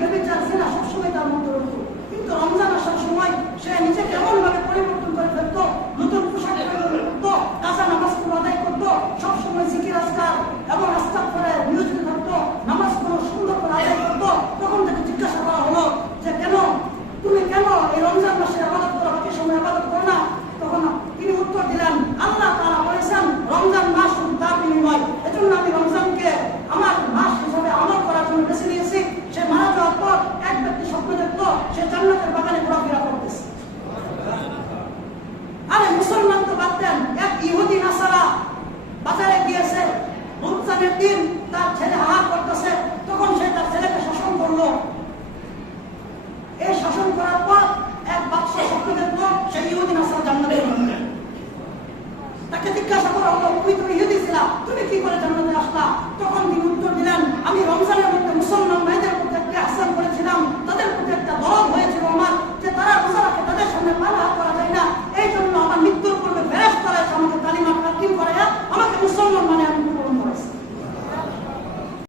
ব্যভিচার জিনা সবসময় তার মধ্যে রত। কিন্তু রমজান আসার সময় সে নিজেকে এমনভাবে পরিবর্তন করে ফেলতো, নতুন পোশাক পরিধান করতো, কাজা নামাজ আদায় করতো, সবসময় জিকির আজকার এবং ইস্তিগফারে নিয়োজিত থাকতো, নামাজ সুন্দর করে আদায় করতো। তখন তাকে জিজ্ঞাসা করা হলো যে তুমি কেন এই রমজান মাসে ইবাদত করো, বাকি সময় ইবাদত করো না? তখন তিনি উত্তর দিলেন, আল্লাহ তাআলা বলেছেন রমজান মাস তার বিনিময়, এজন্য আমি রমজানকে আমার মাস হিসাবে আমল করার জন্য বেছে নিয়েছি। সে মারা যাওয়ার পর এক ব্যক্তি স্বপ্ন দেখলো সে জান্নাতের বাগানে ঘোরাফেরা করতেছে। আরে মুসলমান তো বাদ দেন, এক ইহুদি নাসারা বাজারে গিয়েছে, রমজানের দিন তার ছেলে আহার করতেছে, তখন সে তার ছেলেকে শাসন করলো। এই শাসন করার পর এক বাদশা স্বপ্ন দেখলো সে ইহুদি নাসারা জান্নাতে যাবে। তাকে জিজ্ঞাসা করা হলো, তুমি ইহুদি ছিলা, তুমি কি করে জান্নাতে আসলা?